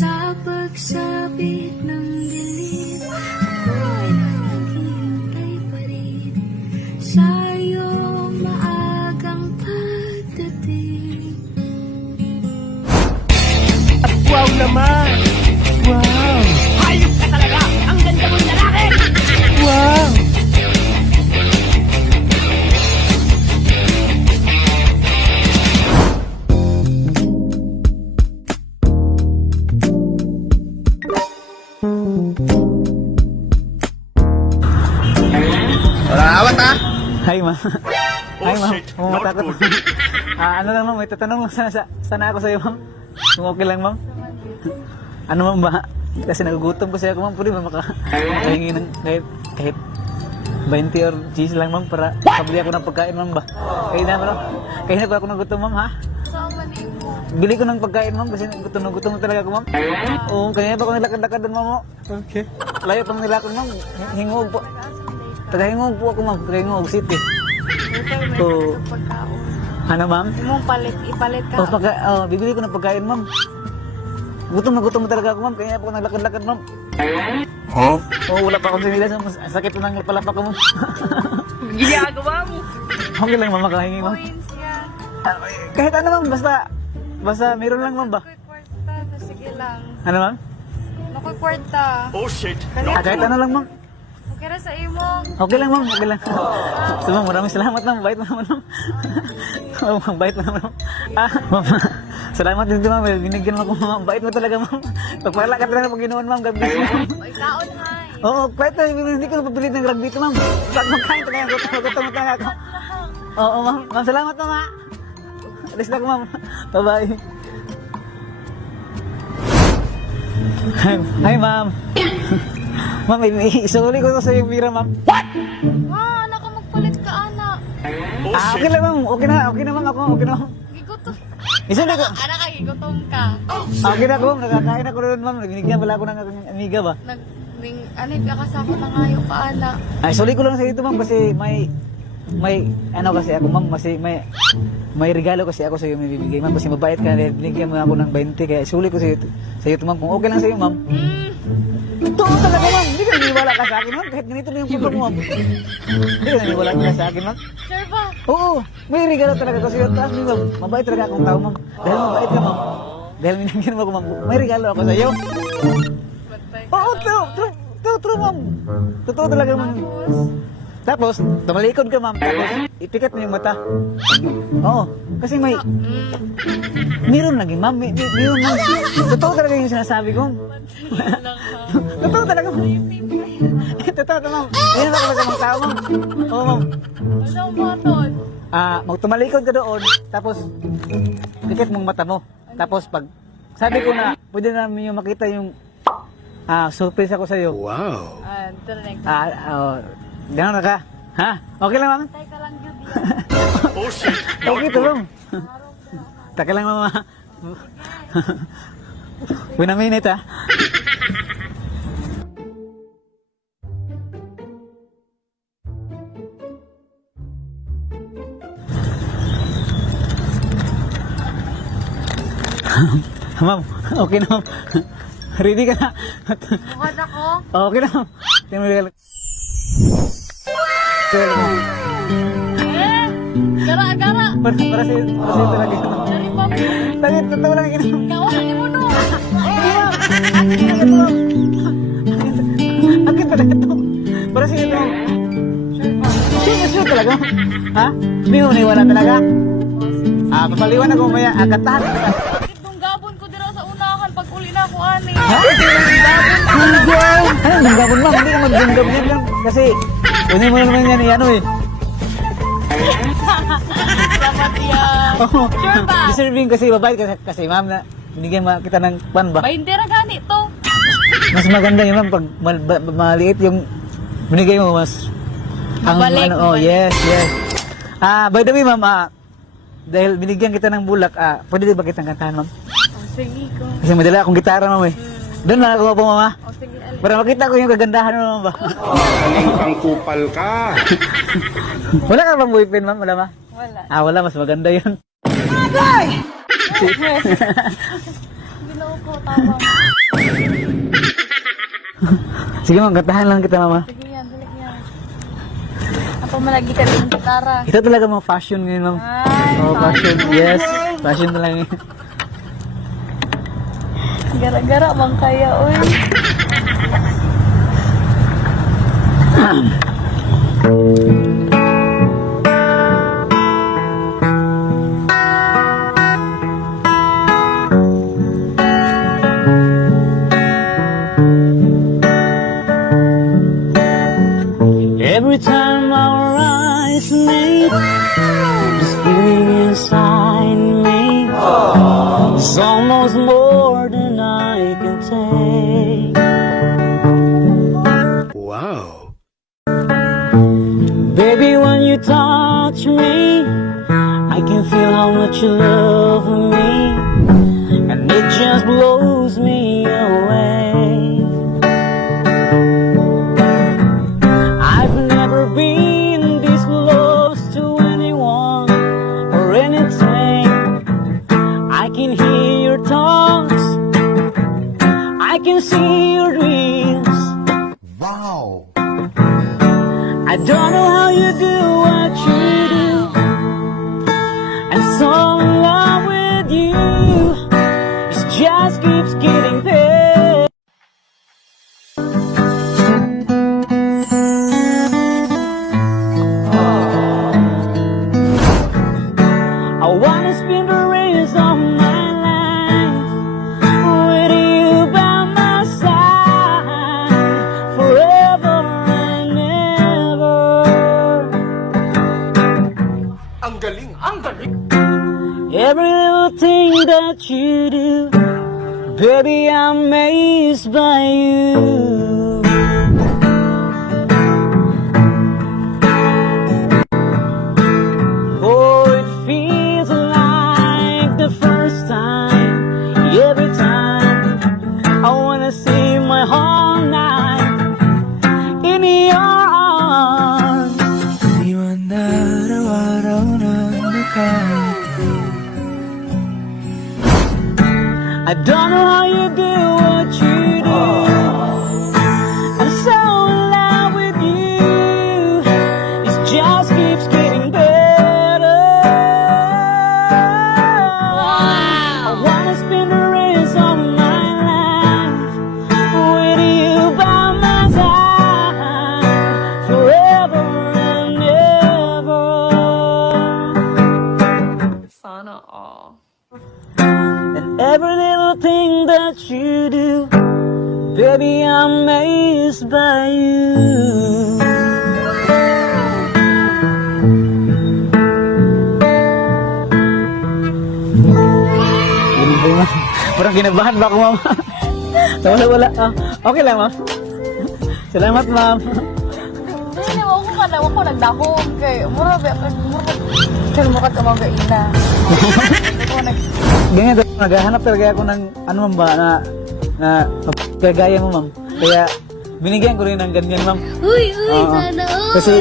Sa pagsabit ng dilim, ako'y naghihintay pa rin sa iyong maagang pagdating. Wow naman! Wow! Hayop ka talaga! Ang ganda mong lalaki! Wow! Wala awat ha? Hi, ma'am. Hi, ma'am. shit. Pumata ko. Ano lang, ma'am. May tatanong lang sana ako sa'yo, ma'am. Kung okay lang, ma'am. Ano, ma'am ba? Kasi nagugutom ko sa'yo, ma'am. Pwede ba makahingi ng kahit 20 or cheese lang, ma'am, para pabili ako ng pagkain, ma'am ba? Kaya na pa ako nagutom, ma'am, ha? Sama ni mo. Bili ko ng pagkain, ma'am, kasi gutom na talaga ako, ma'am. Oo, kaya pa ako nilakad-lakad doon, ma'am. Okay. Layo pang nilakad, ma'am. Hingog po. Tagahingog po ako, ma'am. Tagahingog City. Oo. Pagkaon. Ano, ma'am? Imong ipalit ka. Bibili ko ng pagkain, ma'am. Gutom na talaga ako, ma'am. Kaya po ako naglakad-lakad, ma'am. Huh? Wala pa akong sinilas, ma'am. Sakit na ng palapak ko, ma'am. Ginagawa mo! Okay lang, ma'am, makahingi, ma'am. Coins yan. Kahit ano, ma'am. Basta meron lang, ma'am, ba? Nakoy kwarta. Sige lang. Ano, ma'am? Nakoy kwarta. Oh shit! Kahit ano lang, ma'am. Okay ra sa imo. Okay lang, ma'am. Okay lang. So, ma'am, maraming salamat, ma'am. Bait naman, ma'am. Oo, ma'am, bait naman, ma'am. Ma'am, salamat din, ma'am. Binigyan mo ako, ma'am. Bait mo talaga, ma'am. Pagpala ka talaga pag ginawan, ma'am. Gabi. Ay, kaon hay. Oo, kahit na hindi ko napapilit ng rugby ito, ma'am. Pag magkain talaga, gutom talaga ako. Oo, ma'am. Ma'am, salamat, ma'am, ha. Alis na ako, ma'am. Bye-bye. Hi, ma'am. Ma'am, isuli ko to sa yung bira, ma'am. Ah, anak ka magpalit ka, anak. Oh Okay lang, ma'am. Okay na, ma'am. Okay na, ma'am. Gigutom. Isuli ko. Anak ka, gigutom ka. Okay na ako, ma'am. Nakakain ako rin, ma'am. Binigyan pala ako ng aking amiga ba? Anip ka kasama na ngayo ka, anak. Ay, isuli ko lang sa ito, ma'am. Kasi ano kasi ako, ma'am. Kasi may regalo kasi ako sa iyo may bibigay, ma'am. Kasi mabait ka. Binigyan mo ako ng 20. Kaya isuli ko sa iyo, ma'am. Kung okay lang sa iyo, ma'am. Totoo talaga, ma'am. Hindi ka naniniwala ka sa akin, ma'am. Kahit ganito na yung puso mo, ma'am. Hindi ka naniniwala ka sa akin, ma'am. Sure ba? Oo, may regalo talaga kasi yung taas niyo, ma'am. Mabait talaga akong tao, ma'am. Dahil mabait ka, ma'am. Dahil minigyan mo ako, ma'am. May regalo ako sa iyo. Oo, true, ma'am. Totoo talaga, ma'am. Tapos, tumalikod ka, ma'am. Tapos, ipikat mo yung mata. Oo, kasi meron lagi, ma'am. Meron, ma'am. Totoo talaga yung sinasabi ko. Totoo talaga, ma'am. Totoo, ma'am. Meron ako talaga mga tao, ma'am. Oo, ma'am. Anong baton? Magtumalikod ka doon, tapos pikit mong mata mo. Tapos pag sabi ko na pwede namin yung makita yung surprise ako sa iyo. Wow! Ito na next. Gano'n na ka? Ha? Okay lang, ma'am? Tay ka lang, Judy. Oh shit! Okay, tulong. Taka lang, mama. Wait a minute, ha? Ma'am, okay na, ma'am. Ready ka na? Bukod ako. Okay na, ma'am. Tingnan mo yung Gara-gara. para sa'yo talaga. Dari pa mo. Tagit, totoo lang yun. Kawan ni mo no. Akin talaga to. Para sa'yo to. Sure talaga. Ha? Hindi mo naiwala talaga. Papaliwan ako mamaya. Kantahan. Itong gabon ko dira sa unahan pag uli na ako ani. Ha? Gunggong! Ano, gunggabon, ma'am? Hindi ka mag-gunggab yan lang. Kasi, kunin mo naman yan, ano eh. Salamat yan. Sure ba? Deserving kasi babae kasi ma'am na binigyan kita ng pan ba? Baindera gani to. Mas maganda yun, ma'am, pag maliit yung binigay mo, mas Mabalik, yes. By the way, ma'am, dahil binigyan kita ng bulak, pwede ba kitang kantahan, ma'am? Sige ko. Kasi madala akong gitara, ma'am, eh. Doon na ako po, mama. Sige, alin. Para makita ko yung kagandahan mo, ma'am ba? Ang kupal ka! Wala ka bang boyfriend, ma'am? Wala ba? Wala. Wala, mas maganda yun. Ginoo ko, tama. Sige ma'am, kantahan lang kita mama. Sige yan, dali yan. Ako malagi ka rin ng gitara. Ito talaga mga fashion ngayon ma'am. Ay, Oh, fashion. Yes, fashion talaga ngayon. Gara-gara bang kaya, oy. Every time our eyes meet, this feeling inside me is almost more than I can take. Wow. Baby, when you touch me, I can feel how much you love me, and it just blows me away. I've never been this close to anyone or anything. I can hear your thoughts, I can see your dreams. Wow. I don't know how you do what you do. I'm so in love with you. It just keeps getting better. I wanna spend the rest of my life with you by my side forever and ever. Ang galing. Ang galing. Every little thing that you do, baby, I'm amazed by you. Oh, it feels like the first time. Every time I wanna see my whole night in your arms. Iwan na araw-araw na I don't know how you do what you do. I'm so in love with you. It just keeps getting better. I wanna spend the rest of my life with you by my side forever and ever. Sana all. And every little thing that you do, baby, I'm amazed by you. Hindi ma'am. Parang kinabahan ba ako ma'am? Wala. Ah, okay lang ma'am. Salamat ma'am. Hindi na ako ka na ako nagdahom kay mura ba kay mura ka mga ina. Ako nag Ganyan, naghahanap talaga ako ng ano ma'am ba na kagaya mo ma'am. Kaya binigyan ko rin ng ganyan ma'am. Uy, Oo. sana all. Kasi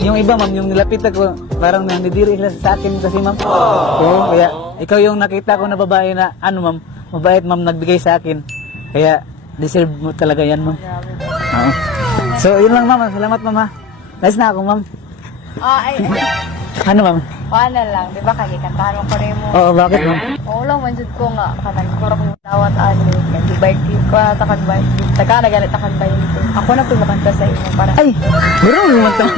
yung iba ma'am, yung nilapit ako, parang nandidiri sila sa akin kasi ma'am. Oo, kaya ikaw yung nakita ko na babae na ano ma'am, mabait ma'am, nagbigay sa akin. Kaya deserve mo talaga yan ma'am. Oo. So yun lang ma'am, salamat ma'am ha. Nice na ako ma'am. ay Ano ma'am? wala lang, di ba kaya kantahan mo pa rin mo. Oo, bakit ma'am? Oo lang, manjud ko nga, kanang kura kong tawat ano, di bike ko na takan bike, taga nagalit takan bike ko. Ako na pumakanta sa inyo para. Ay, meron mo ma'am.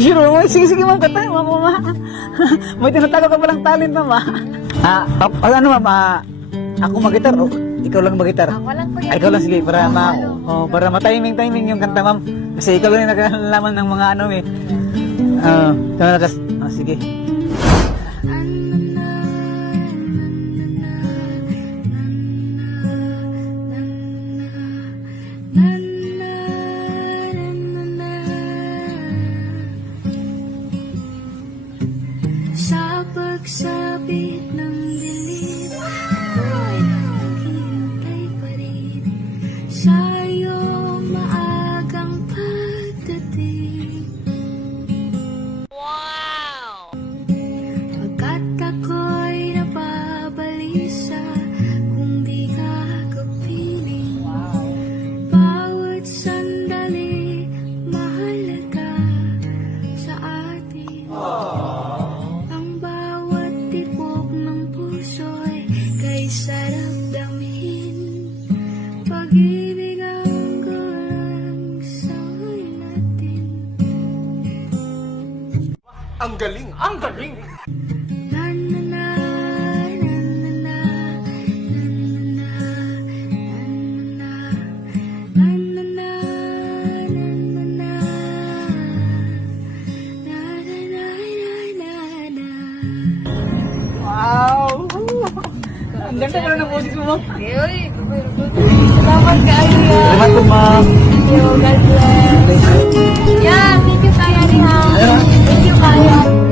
Sure mo, sige ma'am, kanta mo ma'am. May tinatago ka palang talent ma'am ha. Ano ma'am, ako mag-gitar o ikaw lang mag-gitar? Ako lang po yan. Ay, ikaw lang sige para ma-timing yung kanta ma'am. Kasi ikaw lang yung nakalaman ng mga ano eh. Sige. Sa pagsabit ng dilim, ako'y naghihintay pa rin sa iyong maagang pagdating. Pagkat ako'y nababalisa kung di ka kapiling. sarap damhin. Pag-ibig ang kulang sa natin. Ang galing! Ang galing! Na na na, na na na, na na na, na na na, na na na, na na na, na na. Wow! Ang ganda pala ng boses mo, ma'am. Uy, salamat kayo. Salamat po, ma'am. Thank you, God bless. Yeah, thank you kaya rin ha. Thank you kaya.